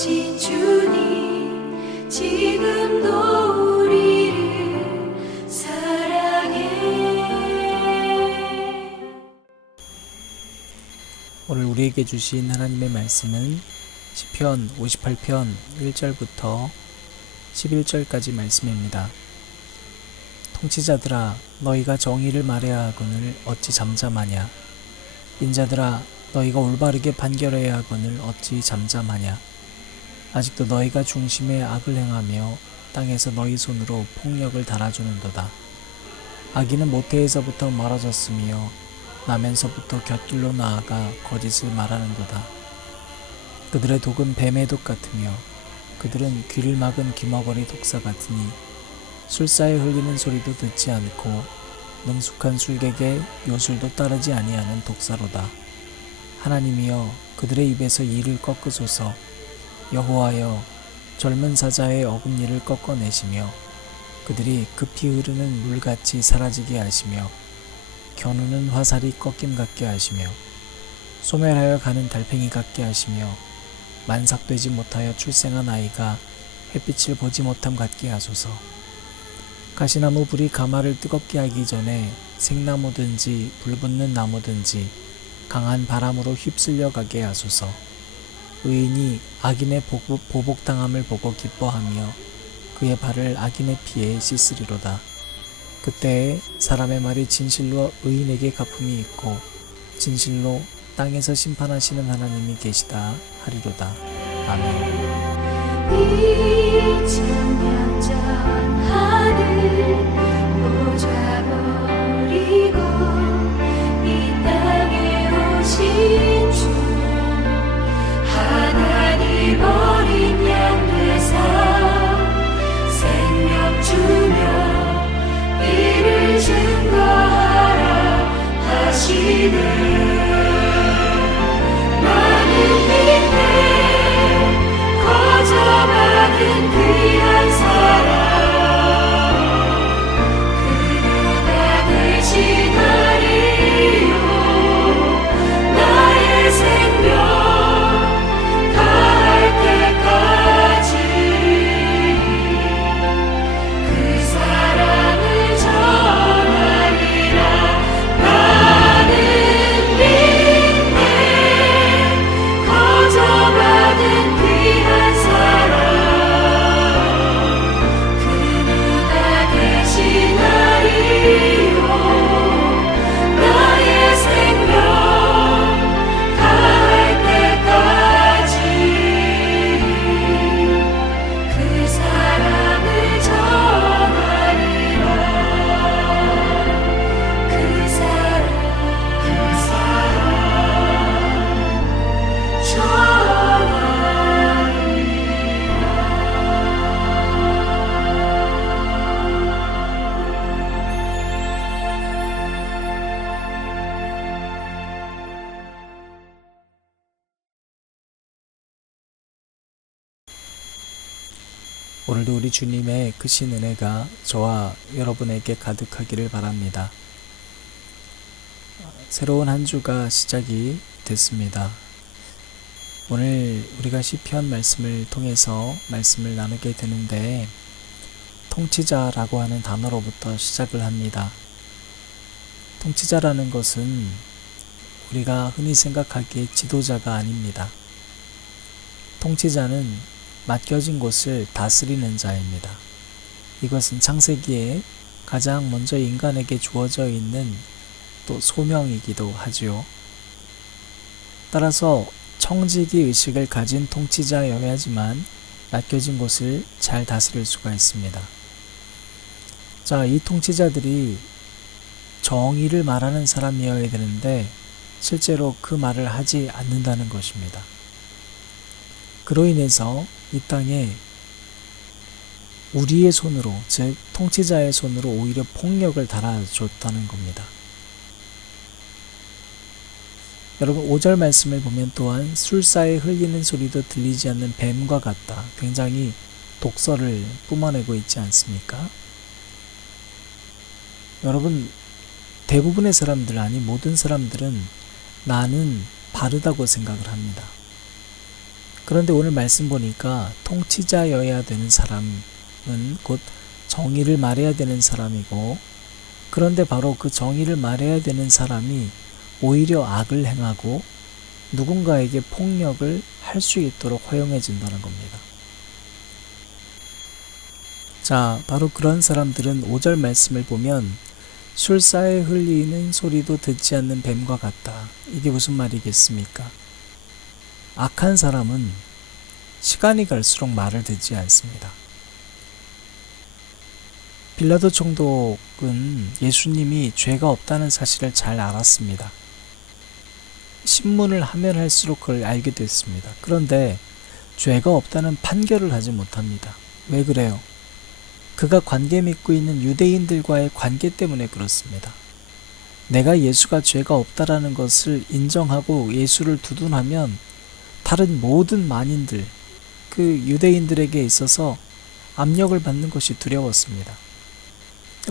오신 주님 지금도 우리를 사랑해. 오늘 우리에게 주신 하나님의 말씀은 시편 58편 1절부터 11절까지 말씀입니다. 통치자들아, 너희가 정의를 말해야 하거늘 어찌 잠잠하냐? 인자들아, 너희가 올바르게 판결해야 하거늘 어찌 잠잠하냐? 아직도 너희가 중심에 악을 행하며 땅에서 너희 손으로 폭력을 달아주는도다. 악인은 모태에서부터 멀어졌으며 나면서부터 곁길로 나아가 거짓을 말하는도다. 그들의 독은 뱀의 독 같으며 그들은 귀를 막은 귀머거리 독사 같으니 술사에 흘리는 소리도 듣지 않고 능숙한 술객의 요술도 따르지 아니하는 독사로다. 하나님이여, 그들의 입에서 이를 꺾으소서. 여호와여, 젊은 사자의 어금니를 꺾어내시며 그들이 급히 흐르는 물같이 사라지게 하시며 겨누는 화살이 꺾임 같게 하시며 소멸하여 가는 달팽이 같게 하시며 만삭되지 못하여 출생한 아이가 햇빛을 보지 못함 같게 하소서. 가시나무 불이 가마를 뜨겁게 하기 전에 생나무든지 불붙는 나무든지 강한 바람으로 휩쓸려 가게 하소서. 의인이 악인의 보복당함을 보고 기뻐하며 그의 발을 악인의 피에 씻으리로다. 그때에 사람의 말이 진실로 의인에게 갚음이 있고 진실로 땅에서 심판하시는 하나님이 계시다 하리로다. 아멘. 하늘 보좌버리고 이 땅에 오신 주 하나님 어린 양 되사 생명 주며 이를 증거하라 하시네. 많은 빛에 거저받은 귀한 사랑 오늘도 우리 주님의 크신 은혜가 저와 여러분에게 가득하기를 바랍니다. 새로운 한 주가 시작이 됐습니다. 오늘 우리가 시편 말씀을 통해서 말씀을 나누게 되는데 통치자라고 하는 단어로부터 시작을 합니다. 통치자라는 것은 우리가 흔히 생각하기에 지도자가 아닙니다. 통치자는 맡겨진 곳을 다스리는 자입니다. 이것은 창세기에 가장 먼저 인간에게 주어져 있는 또 소명이기도 하지요. 따라서 청지기 의식을 가진 통치자여야지만 맡겨진 곳을 잘 다스릴 수가 있습니다. 자, 이 통치자들이 정의를 말하는 사람이어야 되는데 실제로 그 말을 하지 않는다는 것입니다. 그로 인해서 이 땅에 우리의 손으로, 즉 통치자의 손으로 오히려 폭력을 달아줬다는 겁니다. 여러분 5절 말씀을 보면 또한 술사에 흘리는 소리도 들리지 않는 뱀과 같다. 굉장히 독설을 뿜어내고 있지 않습니까? 여러분 대부분의 사람들, 아니 모든 사람들은 나는 바르다고 생각을 합니다. 그런데 오늘 말씀 보니까 통치자여야 되는 사람은 곧 정의를 말해야 되는 사람이고, 그런데 바로 그 정의를 말해야 되는 사람이 오히려 악을 행하고 누군가에게 폭력을 할 수 있도록 허용해 준다는 겁니다. 자, 바로 그런 사람들은 5절 말씀을 보면 술사에 흘리는 소리도 듣지 않는 뱀과 같다. 이게 무슨 말이겠습니까? 악한 사람은 시간이 갈수록 말을 듣지 않습니다. 빌라도 총독은 예수님이 죄가 없다는 사실을 잘 알았습니다. 신문을 하면 할수록 그걸 알게 됐습니다. 그런데 죄가 없다는 판결을 하지 못합니다. 왜 그래요? 그가 관계 맺고 있는 유대인들과의 관계 때문에 그렇습니다. 내가 예수가 죄가 없다라는 것을 인정하고 예수를 두둔하면 다른 모든 만인들, 그 유대인들에게 있어서 압력을 받는 것이 두려웠습니다.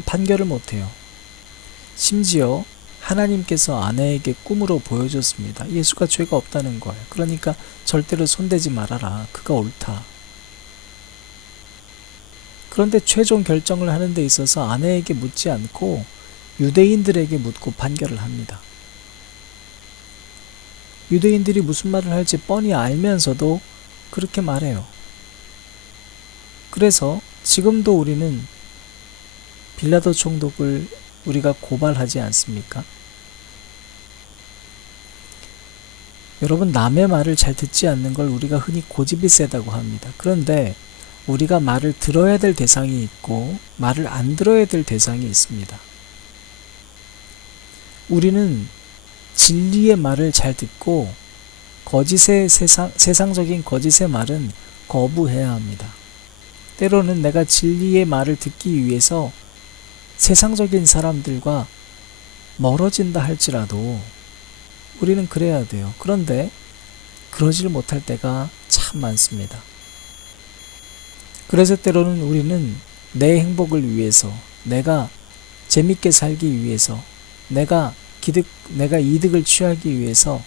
판결을 못해요. 심지어 하나님께서 아내에게 꿈으로 보여줬습니다. 예수가 죄가 없다는 거예요. 그러니까 절대로 손대지 말아라. 그가 옳다. 그런데 최종 결정을 하는 데 있어서 아내에게 묻지 않고 유대인들에게 묻고 판결을 합니다. 유대인들이 무슨 말을 할지 뻔히 알면서도 그렇게 말해요. 그래서 지금도 우리는 빌라도 총독을 우리가 고발하지 않습니까? 여러분, 남의 말을 잘 듣지 않는 걸 우리가 흔히 고집이 세다고 합니다. 그런데 우리가 말을 들어야 될 대상이 있고 말을 안 들어야 될 대상이 있습니다. 우리는 진리의 말을 잘 듣고 세상적인 거짓의 말은 거부해야 합니다. 때로는 내가 진리의 말을 듣기 위해서 세상적인 사람들과 멀어진다 할지라도 우리는 그래야 돼요. 그런데 그러지를 못할 때가 참 많습니다. 그래서 때로는 우리는 내 행복을 위해서, 내가 재밌게 살기 위해서, 내가 이득을 취하기 위해서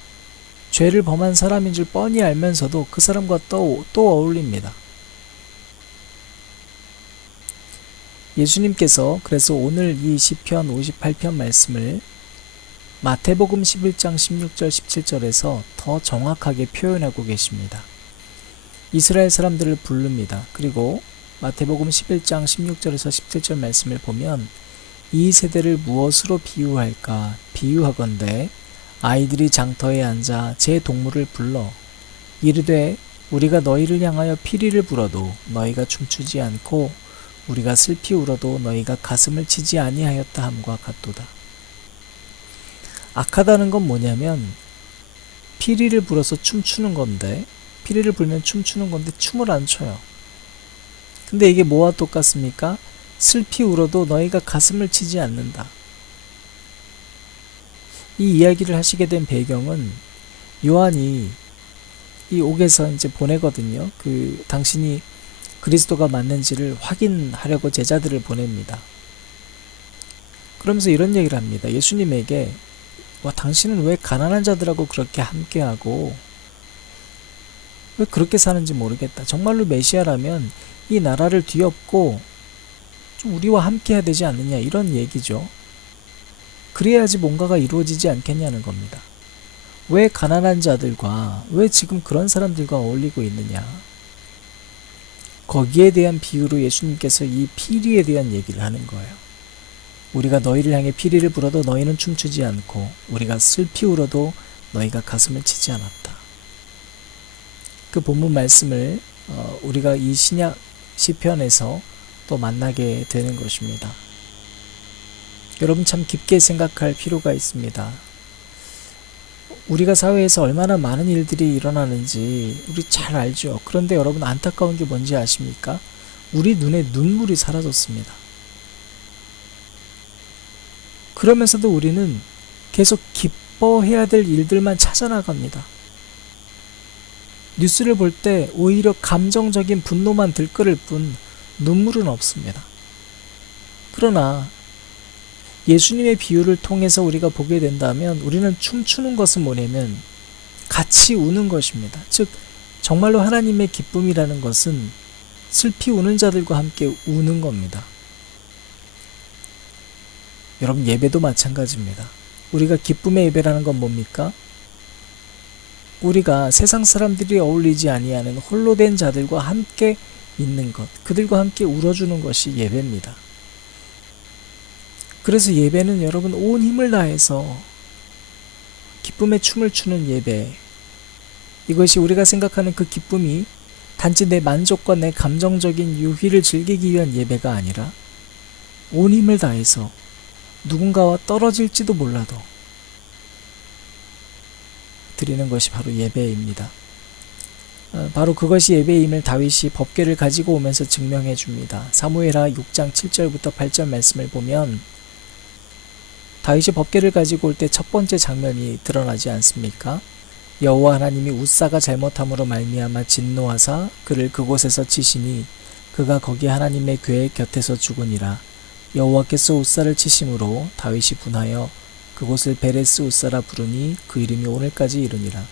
죄를 범한 사람인 줄 뻔히 알면서도 그 사람과 또 어울립니다. 예수님께서 그래서 오늘 이 시편 58편 말씀을 마태복음 11장 16절 17절에서 더 정확하게 표현하고 계십니다. 이스라엘 사람들을 부릅니다. 그리고 마태복음 11장 16절에서 17절 말씀을 보면 이 세대를 무엇으로 비유할까? 비유하건대 아이들이 장터에 앉아 제 동물을 불러 이르되 우리가 너희를 향하여 피리를 불어도 너희가 춤추지 않고 우리가 슬피 울어도 너희가 가슴을 치지 아니하였다 함과 같도다. 악하다는 건 뭐냐면 피리를 불어서 춤추는 건데, 피리를 불면 춤추는 건데 춤을 안 춰요. 근데 이게 뭐와 똑같습니까? 슬피 울어도 너희가 가슴을 치지 않는다. 이 이야기를 하시게 된 배경은 요한이 이 옥에서 이제 보내거든요. 당신이 그리스도가 맞는지를 확인하려고 제자들을 보냅니다. 그러면서 이런 얘기를 합니다. 예수님에게 당신은 왜 가난한 자들하고 그렇게 함께하고 왜 그렇게 사는지 모르겠다. 정말로 메시아라면 이 나라를 뒤엎고 좀 우리와 함께 해야 되지 않느냐, 이런 얘기죠. 그래야지 뭔가가 이루어지지 않겠냐는 겁니다. 왜 가난한 자들과, 왜 지금 그런 사람들과 어울리고 있느냐. 거기에 대한 비유로 예수님께서 이 피리에 대한 얘기를 하는 거예요. 우리가 너희를 향해 피리를 불어도 너희는 춤추지 않고 우리가 슬피 울어도 너희가 가슴을 치지 않았다. 그 본문 말씀을 우리가 이 신약 시편에서 또 만나게 되는 것입니다. 여러분, 참 깊게 생각할 필요가 있습니다. 우리가 사회에서 얼마나 많은 일들이 일어나는지 우리 잘 알죠. 그런데 여러분, 안타까운 게 뭔지 아십니까? 우리 눈에 눈물이 사라졌습니다. 그러면서도 우리는 계속 기뻐해야 될 일들만 찾아나갑니다. 뉴스를 볼 때 오히려 감정적인 분노만 들끓을 뿐 눈물은 없습니다. 그러나 예수님의 비유를 통해서 우리가 보게 된다면 우리는 춤추는 것은 뭐냐면 같이 우는 것입니다. 즉 정말로 하나님의 기쁨이라는 것은 슬피 우는 자들과 함께 우는 겁니다. 여러분, 예배도 마찬가지입니다. 우리가 기쁨의 예배라는 건 뭡니까? 우리가 세상 사람들이 어울리지 아니하는 홀로 된 자들과 함께 있는 것, 그들과 함께 울어주는 것이 예배입니다. 그래서 예배는 여러분 온 힘을 다해서 기쁨의 춤을 추는 예배, 이것이 우리가 생각하는 그 기쁨이 단지 내 만족과 내 감정적인 유희를 즐기기 위한 예배가 아니라 온 힘을 다해서 누군가와 떨어질지도 몰라도 드리는 것이 바로 예배입니다. 바로 그것이 예배임을 다윗이 법궤를 가지고 오면서 증명해 줍니다. 사무엘하 6장 7절부터 8절 말씀을 보면 다윗이 법궤를 가지고 올 때 첫 번째 장면이 드러나지 않습니까? 여호와 하나님이 웃사가 잘못함으로 말미암아 진노하사 그를 그곳에서 치시니 그가 거기 하나님의 궤 곁에서 죽으니라. 여호와께서 웃사를 치심으로 다윗이 분하여 그곳을 베레스 웃사라 부르니 그 이름이 오늘까지 이르니라.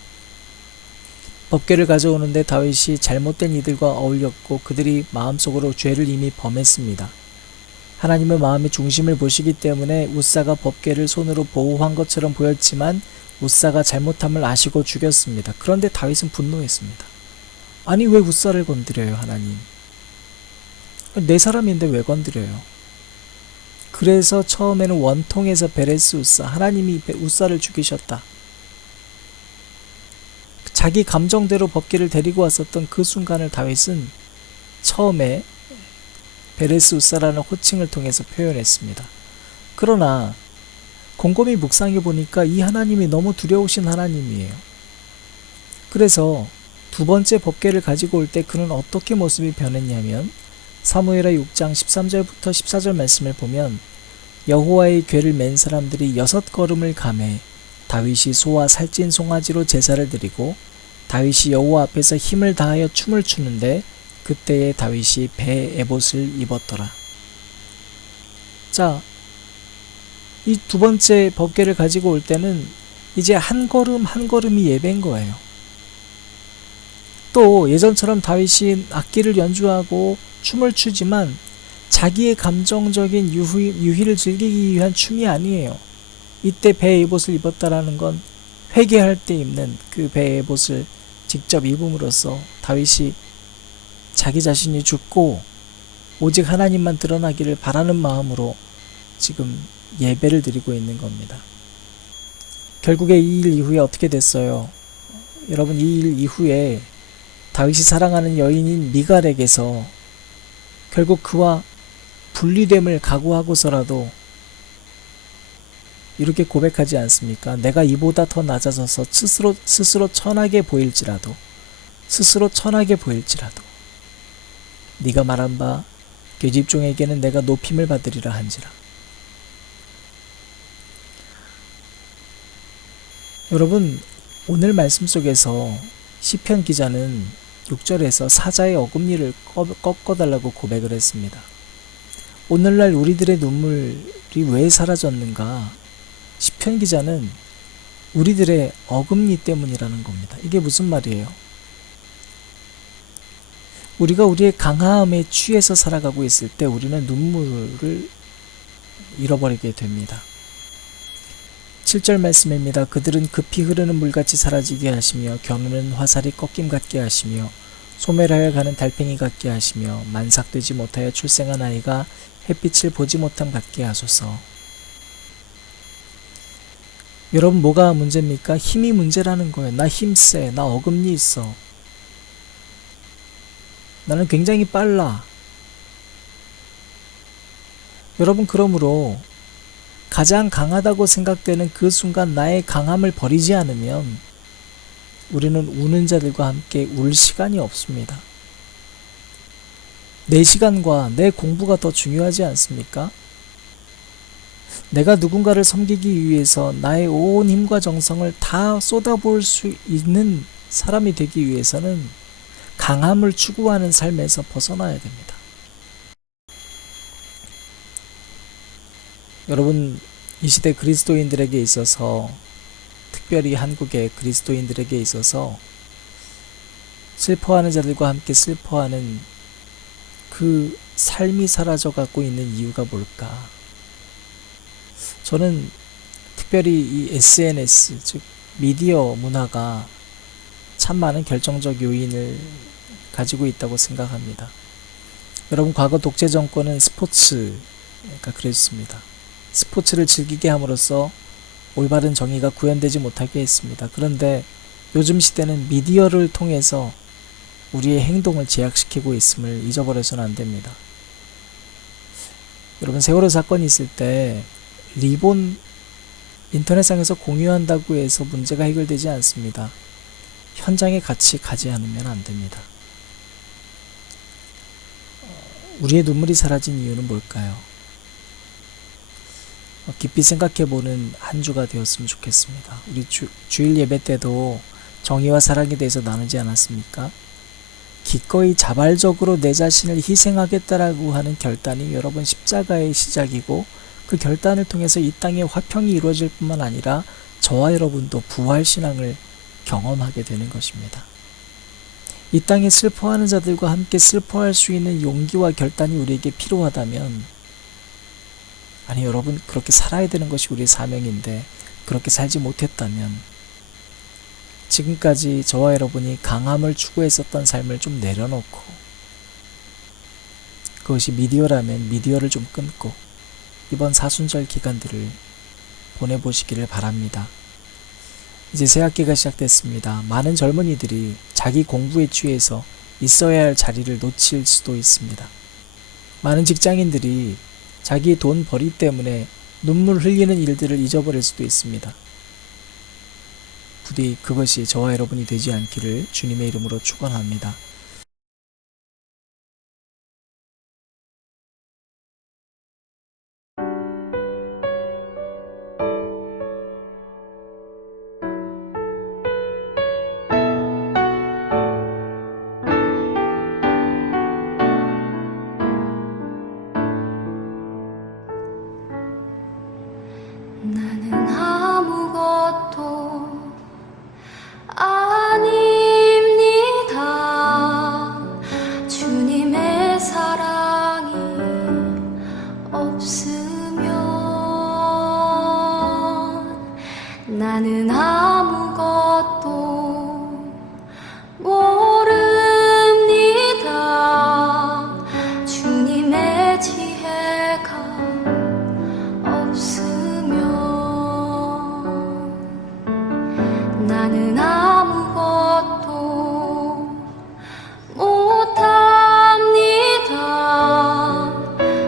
법궤를 가져오는데 다윗이 잘못된 이들과 어울렸고 그들이 마음속으로 죄를 이미 범했습니다. 하나님은 마음의 중심을 보시기 때문에 웃사가 법궤를 손으로 보호한 것처럼 보였지만 웃사가 잘못함을 아시고 죽였습니다. 그런데 다윗은 분노했습니다. 아니, 왜 웃사를 건드려요, 하나님? 내 사람인데 왜 건드려요? 그래서 처음에는 원통에서 베레스 웃사, 하나님이 웃사를 죽이셨다. 자기 감정대로 법궤를 데리고 왔었던 그 순간을 다윗은 처음에 베레스 웃사라는 호칭을 통해서 표현했습니다. 그러나 곰곰이 묵상해 보니까 이 하나님이 너무 두려우신 하나님이에요. 그래서 두 번째 법궤를 가지고 올 때 그는 어떻게 모습이 변했냐면 사무엘하 6장 13절부터 14절 말씀을 보면 여호와의 궤를 맨 사람들이 6걸음을 가매 다윗이 소와 살찐 송아지로 제사를 드리고 다윗이 여호와 앞에서 힘을 다하여 춤을 추는데 그때에 다윗이 배 에봇을 입었더라. 자, 이 두 번째 법궤를 가지고 올 때는 이제 한 걸음 한 걸음이 예배인 거예요. 또 예전처럼 다윗이 악기를 연주하고 춤을 추지만 자기의 감정적인 유희를 즐기기 위한 춤이 아니에요. 이때 배 에봇을 입었다라는 건 회개할 때 입는 그 배 에봇을 직접 입음으로써 다윗이 자기 자신이 죽고 오직 하나님만 드러나기를 바라는 마음으로 지금 예배를 드리고 있는 겁니다. 결국에 이 일 이후에 어떻게 됐어요? 여러분, 이 일 이후에 다윗이 사랑하는 여인인 미갈에게서 결국 그와 분리됨을 각오하고서라도 이렇게 고백하지 않습니까? 내가 이보다 더 낮아져서 스스로 천하게 보일지라도 네가 말한 바 계집종에게는 내가 높임을 받으리라 한지라. 여러분, 오늘 말씀 속에서 시편 기자는 6절에서 사자의 어금니를 꺾어달라고 고백을 했습니다. 오늘날 우리들의 눈물이 왜 사라졌는가? 시편 기자는 우리들의 어금니 때문이라는 겁니다. 이게 무슨 말이에요? 우리가 우리의 강함에 취해서 살아가고 있을 때 우리는 눈물을 잃어버리게 됩니다. 7절 말씀입니다. 그들은 급히 흐르는 물같이 사라지게 하시며 겨누는 화살이 꺾임 같게 하시며 소멸하여 가는 달팽이 같게 하시며 만삭되지 못하여 출생한 아이가 햇빛을 보지 못함 같게 하소서. 여러분, 뭐가 문제입니까? 힘이 문제라는 거예요. 나 힘세, 나 어금니 있어, 나는 굉장히 빨라. 여러분, 그러므로 가장 강하다고 생각되는 그 순간 나의 강함을 버리지 않으면 우리는 우는 자들과 함께 울 시간이 없습니다. 내 시간과 내 공부가 더 중요하지 않습니까? 내가 누군가를 섬기기 위해서 나의 온 힘과 정성을 다 쏟아부을 수 있는 사람이 되기 위해서는 강함을 추구하는 삶에서 벗어나야 됩니다. 여러분, 이 시대 그리스도인들에게 있어서, 특별히 한국의 그리스도인들에게 있어서 슬퍼하는 자들과 함께 슬퍼하는 그 삶이 사라져 갖고 있는 이유가 뭘까? 저는 특별히 이 SNS, 즉 미디어 문화가 참 많은 결정적 요인을 가지고 있다고 생각합니다. 여러분, 과거 독재 정권은 스포츠가 그랬습니다. 스포츠를 즐기게 함으로써 올바른 정의가 구현되지 못하게 했습니다. 그런데 요즘 시대는 미디어를 통해서 우리의 행동을 제약시키고 있음을 잊어버려서는 안 됩니다. 여러분, 세월호 사건이 있을 때 리본 인터넷상에서 공유한다고 해서 문제가 해결되지 않습니다. 현장에 같이 가지 않으면 안 됩니다. 우리의 눈물이 사라진 이유는 뭘까요? 깊이 생각해보는 한 주가 되었으면 좋겠습니다. 우리 주일 예배 때도 정의와 사랑에 대해서 나누지 않았습니까? 기꺼이 자발적으로 내 자신을 희생하겠다라고 하는 결단이 여러분 십자가의 시작이고, 그 결단을 통해서 이 땅에 화평이 이루어질 뿐만 아니라 저와 여러분도 부활신앙을 경험하게 되는 것입니다. 이 땅에 슬퍼하는 자들과 함께 슬퍼할 수 있는 용기와 결단이 우리에게 필요하다면, 아니 여러분, 그렇게 살아야 되는 것이 우리의 사명인데 그렇게 살지 못했다면, 지금까지 저와 여러분이 강함을 추구했었던 삶을 좀 내려놓고, 그것이 미디어라면 미디어를 좀 끊고 이번 사순절 기간들을 보내보시기를 바랍니다. 이제 새학기가 시작됐습니다. 많은 젊은이들이 자기 공부에 취해서 있어야 할 자리를 놓칠 수도 있습니다. 많은 직장인들이 자기 돈 벌이 때문에 눈물 흘리는 일들을 잊어버릴 수도 있습니다. 부디 그것이 저와 여러분이 되지 않기를 주님의 이름으로 축원합니다. 나는 아무것도 아닙니다. 주님의 사랑이 없으면 나는 아무것도 모릅니다. 주님의 지혜가 없으면 나는 아무것도 못합니다.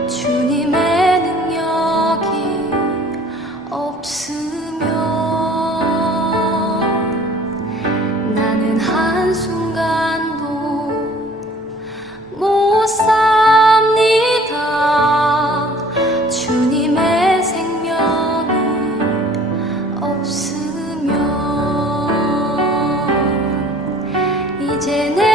주님의 능력이 없으면 나는 한순간도 못 삽니다. 주님의 생명이 없으면 이제 내